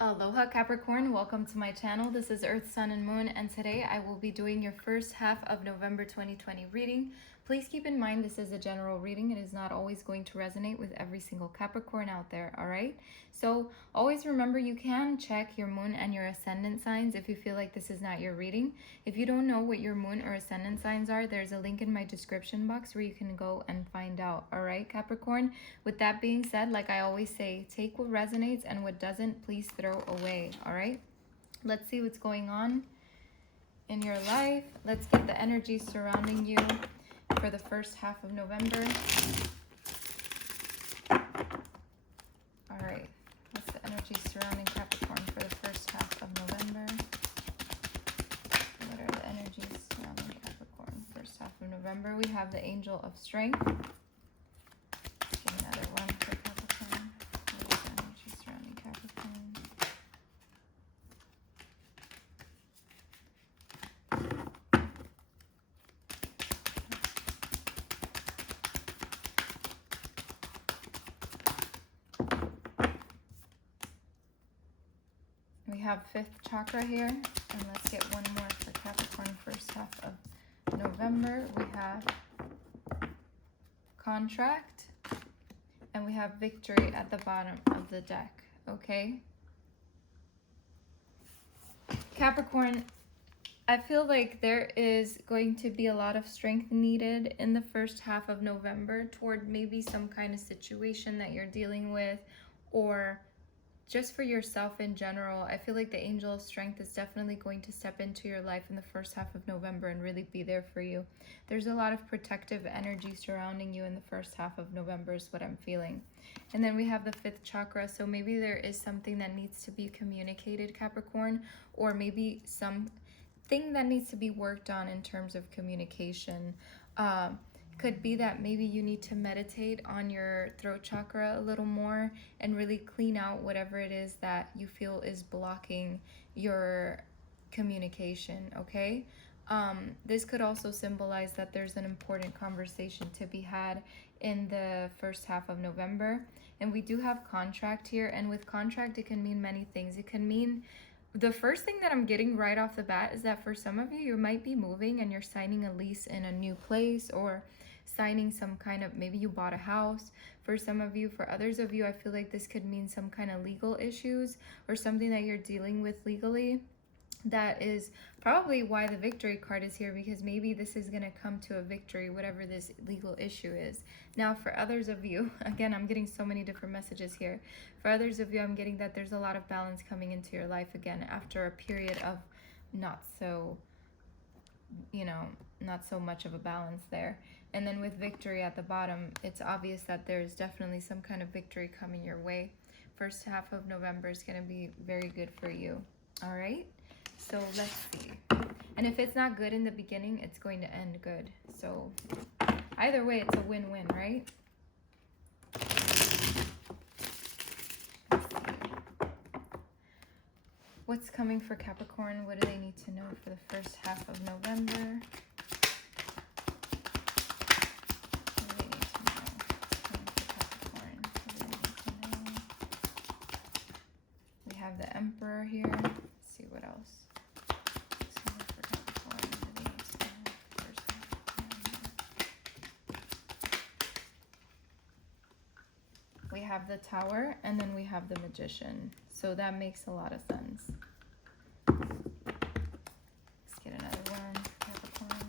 Aloha Capricorn, welcome to my channel. This is Earth, Sun, and Moon, and today I will be doing your first half of November 2020 reading. Please keep in mind this is a general reading. It is not always going to resonate with every single Capricorn out there, all right? So always remember you can check your moon and your ascendant signs if you feel like this is not your reading. If you don't know what your moon or ascendant signs are, there's a link in my description box where you can go and find out, all right, Capricorn? With that being said, like I always say, take what resonates and what doesn't, please throw away, all right? Let's see what's going on in your life. Let's get the energy surrounding you for the first half of November. All right, what's the energy surrounding Capricorn for the first half of November? What are the energies surrounding Capricorn first half of November? We have the Angel of Strength. Get another one for Capricorn. What is the energy surrounding Capricorn? We have fifth chakra here, and let's get one more for Capricorn first half of November. We have contract, and we have victory at the bottom of the deck, okay? Capricorn, I feel like there is going to be a lot of strength needed in the first half of November toward maybe some kind of situation that you're dealing with, or just for yourself in general. I feel like the Angel of Strength is definitely going to step into your life in the first half of November and really be there for you. There's a lot of protective energy surrounding you in the first half of November is what I'm feeling. And then we have the fifth chakra, so maybe there is something that needs to be communicated, Capricorn, or maybe something that needs to be worked on in terms of communication. Could be that maybe you need to meditate on your throat chakra a little more and really clean out whatever it is that you feel is blocking your communication, okay? This could also symbolize that there's an important conversation to be had in the first half of November. And we do have contract here, and with contract, it can mean many things. It can mean, the first thing that I'm getting right off the bat is that for some of you, you might be moving and you're signing a lease in a new place, or signing some kind of, maybe you bought a house for some of you. For others of you, I feel like this could mean some kind of legal issues or something that you're dealing with legally. That is probably why the victory card is here, because maybe this is going to come to a victory, whatever this legal issue is. Now, for others of you, again, I'm getting so many different messages here. For others of you, I'm getting that there's a lot of balance coming into your life again after a period of not so much of a balance there. And then with victory at the bottom, it's obvious that there's definitely some kind of victory coming your way. First half of November is going to be very good for you. All right, so let's see. And if it's not good in the beginning, it's going to end good. So either way, it's a win-win, right? What's coming for Capricorn? What do they need to know for the first half of November? What do they need to know? Coming for Capricorn. What do they need to know? We have the Emperor here. Let's see what else. What's coming for Capricorn? What do they need to know for the first half of November? We have the Tower, and then we have the Magician. So that makes a lot of sense. Let's get another one, Capricorn.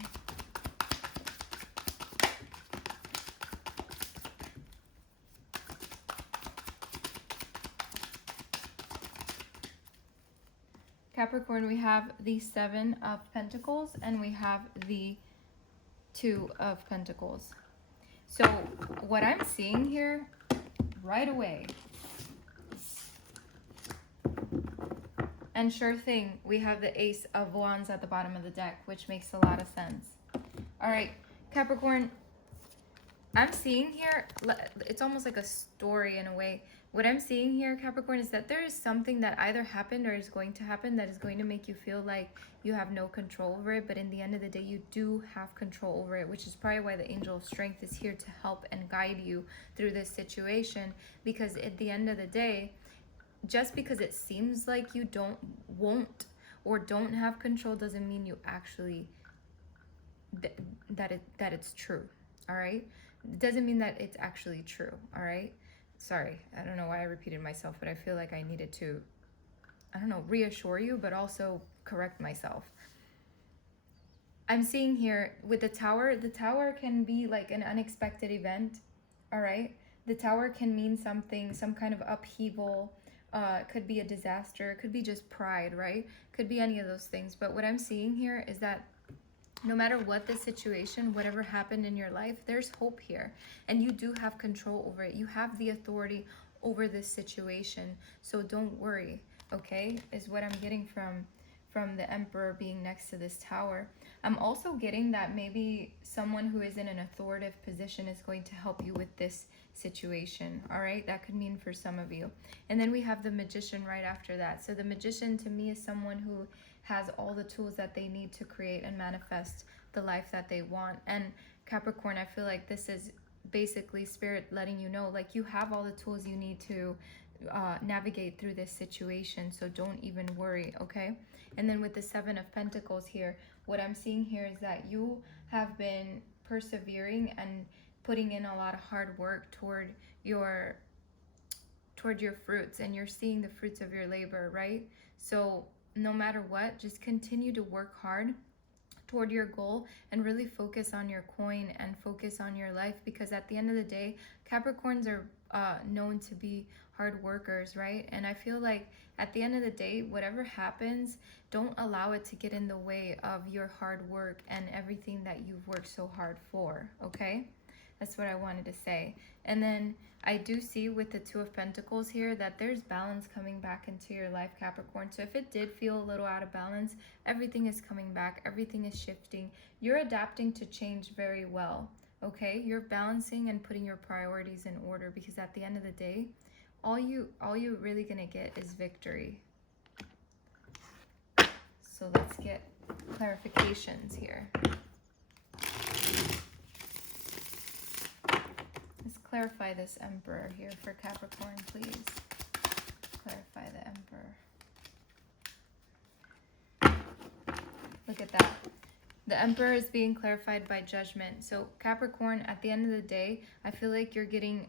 Capricorn, we have the Seven of Pentacles, and we have the Two of Pentacles. So what I'm seeing here right away, and sure thing, we have the Ace of Wands at the bottom of the deck, which makes a lot of sense. All right, Capricorn, I'm seeing here, it's almost like a story in a way. What I'm seeing here, Capricorn, is that there is something that either happened or is going to happen that is going to make you feel like you have no control over it. But in the end of the day, you do have control over it, which is probably why the Angel of Strength is here to help and guide you through this situation. Because at the end of the day, just because it seems like you won't or don't have control doesn't mean you actually that it's true. All right, it doesn't mean that it's actually true. All right, sorry, I don't know why I repeated myself, but I feel like I needed to, I don't know, reassure you, but also correct myself. I'm seeing here with the tower can be like an unexpected event. All right, the tower can mean something, some kind of upheaval. Could be a disaster, could be just pride, right? Could be any of those things. But what I'm seeing here is that no matter what the situation, whatever happened in your life, there's hope here. And you do have control over it. You have the authority over this situation. So don't worry, okay? Is what I'm getting from the Emperor being next to this tower. I'm also getting that maybe someone who is in an authoritative position is going to help you with this situation, all right? That could mean for some of you. And then we have the Magician right after that. So the Magician to me is someone who has all the tools that they need to create and manifest the life that they want. And Capricorn, I feel like this is basically Spirit letting you know, like, you have all the tools you need to navigate through this situation. So don't even worry, okay? And then with the Seven of Pentacles here, what I'm seeing here is that you have been persevering and putting in a lot of hard work toward your fruits, and you're seeing the fruits of your labor, right? So no matter what, just continue to work hard toward your goal and really focus on your coin and focus on your life, because at the end of the day, Capricorns are known to be hard workers, right? And I feel like at the end of the day, whatever happens, don't allow it to get in the way of your hard work and everything that you've worked so hard for, okay? That's what I wanted to say. And then I do see with the Two of Pentacles here that there's balance coming back into your life, Capricorn. So if it did feel a little out of balance, everything is coming back. Everything is shifting. You're adapting to change very well, okay? You're balancing and putting your priorities in order, because at the end of the day, all you're really going to get is victory. So let's get clarifications here. Let's clarify this Emperor here for Capricorn, please. Clarify the Emperor. Look at that. The Emperor is being clarified by Judgment. So Capricorn, at the end of the day, I feel like you're getting,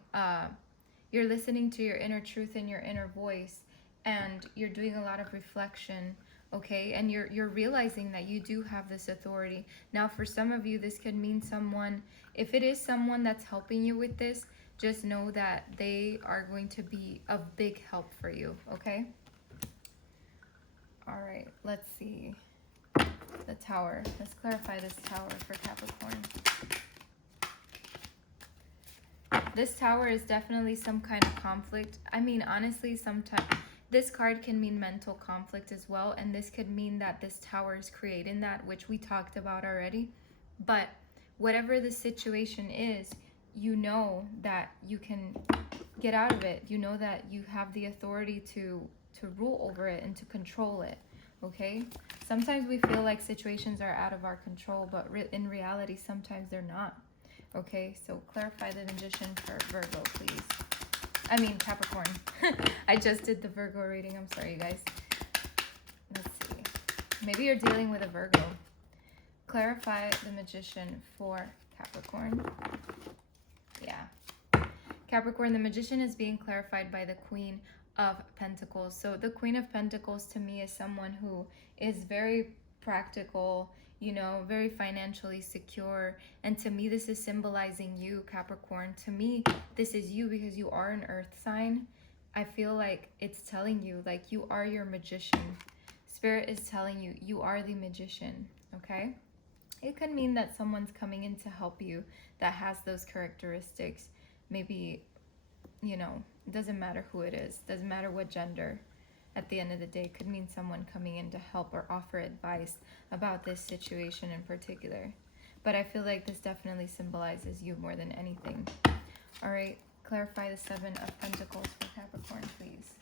you're listening to your inner truth and your inner voice, and you're doing a lot of reflection, okay? And you're realizing that you do have this authority. Now, for some of you, this could mean someone, if it is someone that's helping you with this, just know that they are going to be of big help for you, okay? All right, let's see. The Tower. Let's clarify this Tower for Capricorn. This Tower is definitely some kind of conflict. I mean, honestly, sometimes this card can mean mental conflict as well, and this could mean that this Tower is creating that, which we talked about already. But whatever the situation is, you know that you can get out of it. You know that you have the authority to rule over it and to control it, okay? Sometimes we feel like situations are out of our control, but in reality, sometimes they're not. Okay, so clarify the Magician for Virgo, please. I mean, Capricorn. I just did the Virgo reading. I'm sorry, you guys. Let's see. Maybe you're dealing with a Virgo. Clarify the Magician for Capricorn. Yeah. Capricorn, the Magician is being clarified by the Queen of Pentacles. So the Queen of Pentacles to me is someone who is very practical, you know, very financially secure. And to me, this is symbolizing you, Capricorn. To me, this is you because you are an earth sign. I feel like it's telling you, like, you are your magician. Spirit is telling you, you are the magician, okay? It could mean that someone's coming in to help you that has those characteristics. Maybe, you know, it doesn't matter who it is. Doesn't matter what gender. At the end of the day, it could mean someone coming in to help or offer advice about this situation in particular. But I feel like this definitely symbolizes you more than anything. All right, clarify the Seven of Pentacles for Capricorn, please.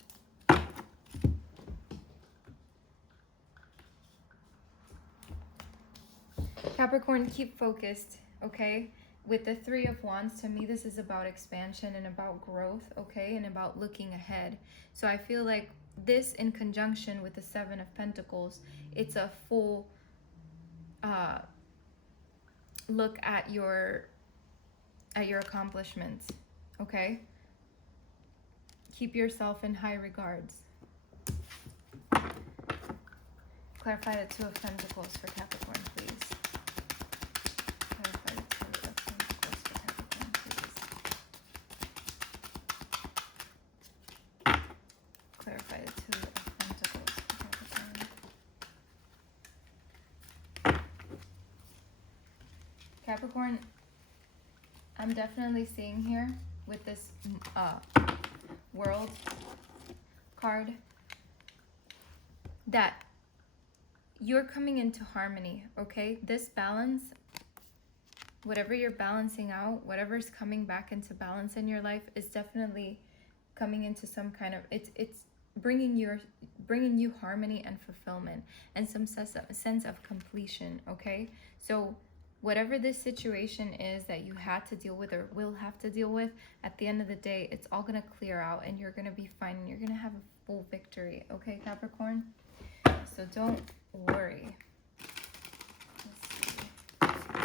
Capricorn, keep focused, okay? with the Three of Wands, to me, this is about expansion and about growth, okay? And about looking ahead. So I feel like this in conjunction with the Seven of Pentacles, it's a full look at your accomplishments, okay? Keep yourself in high regards. Clarify the Two of Pentacles for Capricorn, please. Clarify the Two of Pentacles for Capricorn, please. Clarify the Two of Pentacles for Capricorn. Capricorn, I'm definitely seeing here with this World card that you're coming into harmony, okay? This balance, whatever you're balancing out, whatever's coming back into balance in your life is definitely coming into some kind of, it's bringing you harmony and fulfillment and some sense of completion, okay? So whatever this situation is that you had to deal with or will have to deal with, at the end of the day, it's all going to clear out and you're going to be fine and you're going to have a full victory, okay, Capricorn? So don't worry. Let's see.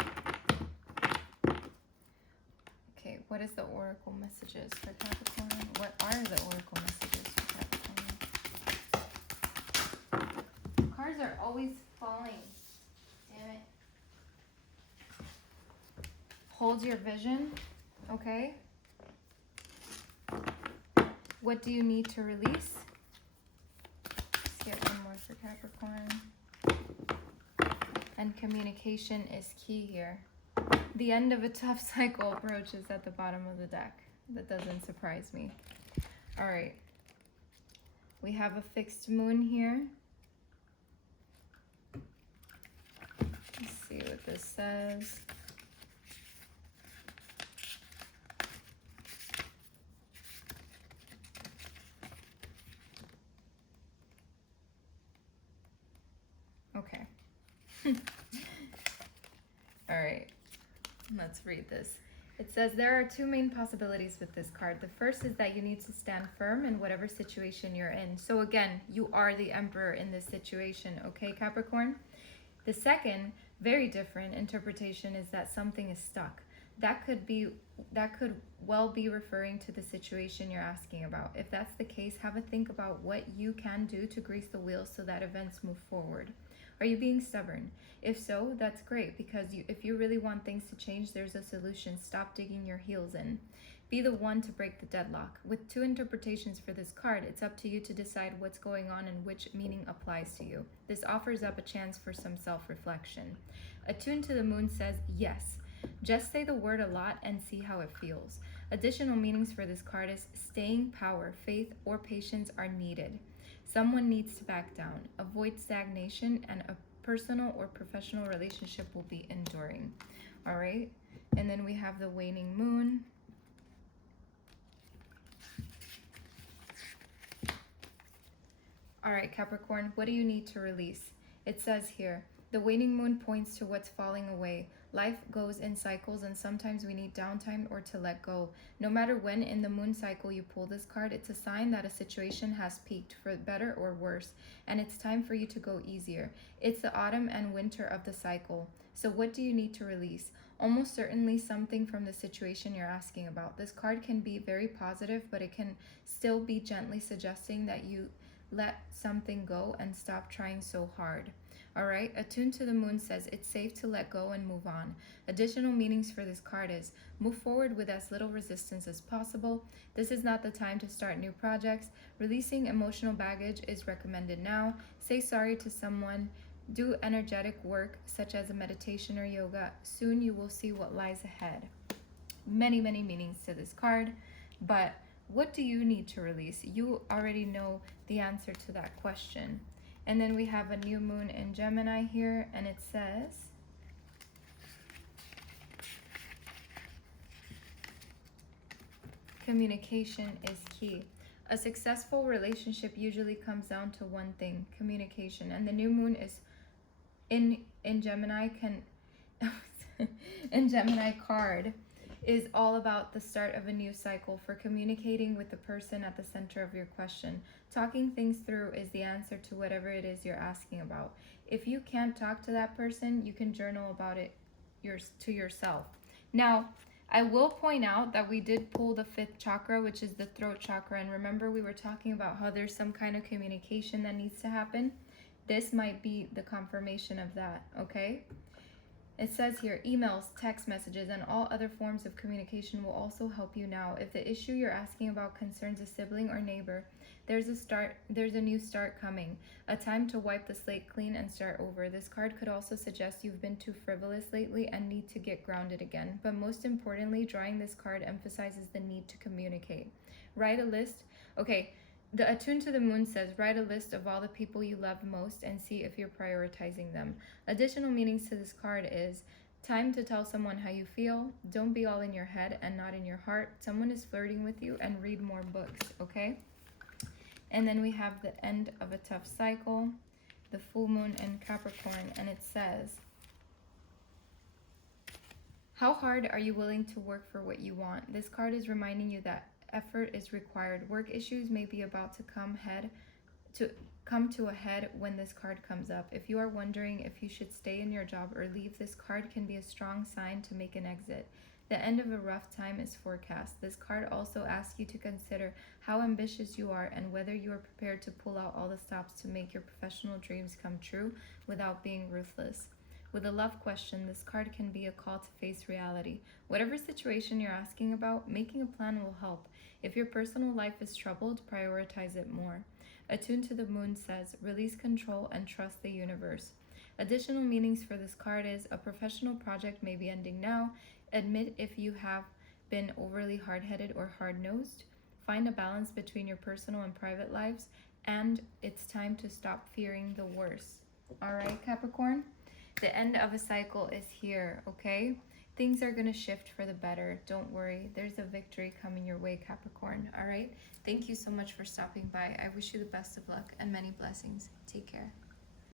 Okay, what is the oracle messages for Capricorn? What are the oracle messages for Capricorn? Cards are always falling. Damn it. Hold your vision, okay? What do you need to release? Let's get one more for Capricorn. And communication is key here. The end of a tough cycle approaches at the bottom of the deck. That doesn't surprise me. All right. We have a fixed moon here. Let's see what this says. Okay. All right, let's read this. It says there are two main possibilities with this card. The first is that you need to stand firm in whatever situation you're in. So again, you are the emperor in this situation, okay, Capricorn? The second, very different interpretation is that something is stuck. That could well be referring to the situation you're asking about. If that's the case, have a think about what you can do to grease the wheels so that events move forward. Are you being stubborn? If so, that's great, because if you really want things to change, there's a solution. Stop digging your heels in. Be the one to break the deadlock. With two interpretations for this card, it's up to you to decide what's going on and which meaning applies to you. This offers up a chance for some self-reflection. Attuned to the Moon says yes. Just say the word a lot and see how it feels. Additional meanings for this card is staying power, faith, or patience are needed. Someone needs to back down. Avoid stagnation, and a personal or professional relationship will be enduring. All right. And then we have the waning moon. All right, Capricorn, what do you need to release? It says here, the waning moon points to what's falling away. Life goes in cycles, and sometimes we need downtime or to let go. No matter when in the moon cycle you pull this card, it's a sign that a situation has peaked, for better or worse, and it's time for you to go easier. It's the autumn and winter of the cycle. So what do you need to release? Almost certainly something from the situation you're asking about. This card can be very positive, but it can still be gently suggesting that you let something go and stop trying so hard. All right, attuned to the moon says it's safe to let go and move on. Additional meanings for this card is move forward with as little resistance as possible. This is not the time to start new projects. Releasing emotional baggage is recommended now. Say sorry to someone. Do energetic work such as a meditation or yoga. Soon you will see what lies ahead. Many, many meanings to this card, but what do you need to release? You already know the answer to that question. And then we have a new moon in Gemini here, and it says, communication is key. A successful relationship usually comes down to one thing, communication. And the new moon is in Gemini can and Gemini card is all about the start of a new cycle for communicating with the person at the center of your question. Talking things through is the answer to whatever it is you're asking about. If you can't talk to that person, you can journal about it to yourself. Now, I will point out that we did pull the 5th chakra, which is the throat chakra. And remember, we were talking about how there's some kind of communication that needs to happen. This might be the confirmation of that, okay? It says here, emails, text messages, and all other forms of communication will also help you now. If the issue you're asking about concerns a sibling or neighbor, there's a new start coming, a time to wipe the slate clean and start over. This card could also suggest you've been too frivolous lately and need to get grounded again. But most importantly, drawing this card emphasizes the need to communicate. Write a list. Okay, the Attuned to the Moon says, write a list of all the people you love most and see if you're prioritizing them. Additional meanings to this card is time to tell someone how you feel. Don't be all in your head and not in your heart. Someone is flirting with you, and read more books, okay? And then we have the end of a tough cycle, the full moon in Capricorn, and it says, how hard are you willing to work for what you want? This card is reminding you that effort is required. Work issues may be about to come to a head when this card comes up. If you are wondering if you should stay in your job or leave, this card can be a strong sign to make an exit. The end of a rough time is forecast. This card also asks you to consider how ambitious you are and whether you are prepared to pull out all the stops to make your professional dreams come true without being ruthless. With a love question, this card can be a call to face reality. Whatever situation you're asking about, making a plan will help. If your personal life is troubled, prioritize it more. Attuned to the Moon says, release control and trust the universe. Additional meanings for this card is a professional project may be ending now. Admit if you have been overly hard-headed or hard-nosed. Find a balance between your personal and private lives. And it's time to stop fearing the worst. All right, Capricorn? The end of a cycle is here, okay? Things are going to shift for the better. Don't worry. There's a victory coming your way, Capricorn, all right? Thank you so much for stopping by. I wish you the best of luck and many blessings. Take care.